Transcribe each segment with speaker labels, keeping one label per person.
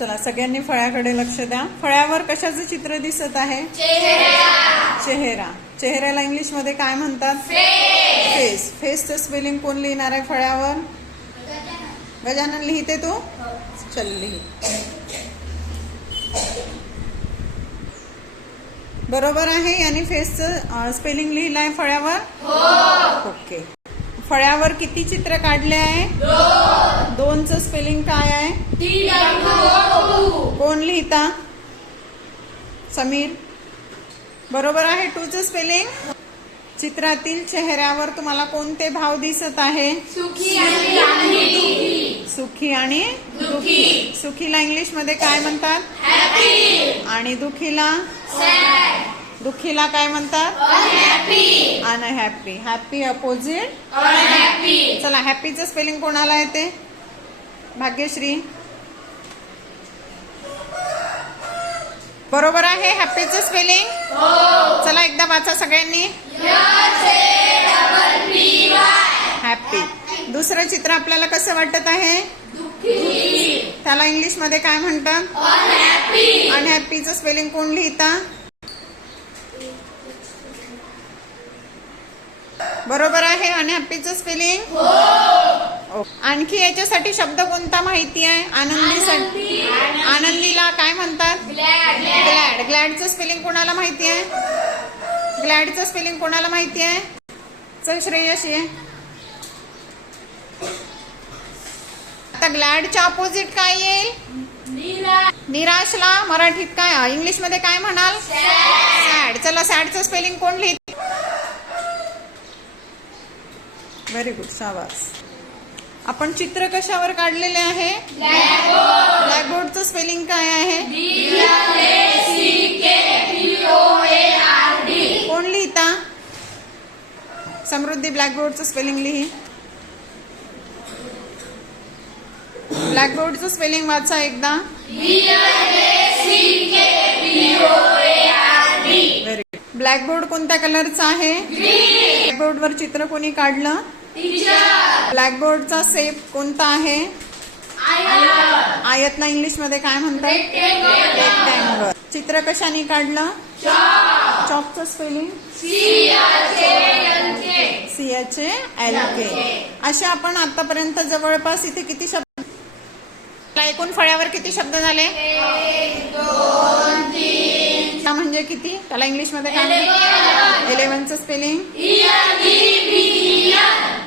Speaker 1: चला सगळ्यांनी फळ्याकडे लक्ष द्या. फळ्यावर कशाचं चित्र दिसत आहे? चेहरा. चेहऱ्याला इंग्लिशमध्ये काय म्हणतात? फेस फेसचं स्पेलिंग कोण लिहिणार आहे फळ्यावर? गजानन लिहिते तू? चल लिही. बरोबर आहे? याने फेसचं स्पेलिंग लिहिलंय फळ्यावर? ओके. फळ्यावर किती चित्र काढले आहे? दोनचं स्पेलिंग काय आहे? कोण लिहिता समीर. बरोबर आहे टूचं स्पेलिंग चित्रातील चेहऱ्यावर तुम्हाला कोणते भाव दिसत आहे?
Speaker 2: सुखी आणि
Speaker 1: सुखी आणि
Speaker 2: दुखी.
Speaker 1: सुखीला इंग्लिशमध्ये काय म्हणतात? आणि दुखीला?
Speaker 2: सॅड
Speaker 1: दुखीला काय म्हणतात?
Speaker 2: अनहॅपी
Speaker 1: हॅपी अपोजिट चला हॅपीचं स्पेलिंग कोणाला येते? भाग्यश्री. बरोबर आहे? हॅपीचं स्पेलिंग चला एकदा वाचा सगळ्यांनी. हॅपी दुसरं चित्र आपल्याला कसं वाटत आहे? त्याला इंग्लिशमध्ये काय म्हणतात?
Speaker 2: अनहॅपी
Speaker 1: अनहॅपीचं स्पेलिंग कोण लिहिता? बरोबर आहे? अनहॅपीचं स्पेलिंग आणखी याच्यासाठी शब्द कोणता माहिती आहे? आनंदीसाठी. आनंदीला काय म्हणतात? ग्लॅडचं स्पेलिंग कोणाला माहिती आहे? ग्लॅडचं स्पेलिंग कोणाला माहिती आहे? चल श्रेयशी आता ग्लॅडच्या ऑपोजिट काय येईल? निराशला मराठीत काय इंग्लिशमध्ये काय म्हणाल? सॅड. चला सॅडचं स्पेलिंग कोण लिहित? व्हेरी गुड सावास आपण चित्र कशावर काढलेले आहे? ब्लॅकबोर्डचं स्पेलिंग काय आहे? समृद्धी ब्लॅकबोर्डचं स्पेलिंग लिही. ब्लॅकबोर्डचं स्पेलिंग वाचा एकदा. व्हेरी ब्लॅकबोर्ड कोणत्या कलरचा आहे? ब्लॅकबोर्ड वर चित्र कोणी काढलं? ब्लॅकबोर्डचा सेप कोणता आहे? आयतला इंग्लिशमध्ये काय म्हणतात? रेक्टँगल चित्र कशाने काढलं? चॉकचं spelling C H L K. असे आपण आतापर्यंत जवळपास इथे किती शब्द एकूण फळ्यावर किती शब्द झाले? म्हणजे किती? त्याला इंग्लिशमध्ये काय? इलेव्हनचं स्पेलिंग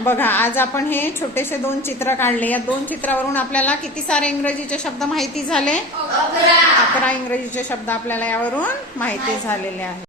Speaker 1: बघा आज आपण हे छोटेसे दोन चित्र काढले. या दोन चित्रावरून आपल्याला किती सारे इंग्रजीचे शब्द माहिती झाले? अकरा इंग्रजीचे शब्द आपल्याला यावरून माहिती झालेले आहेत.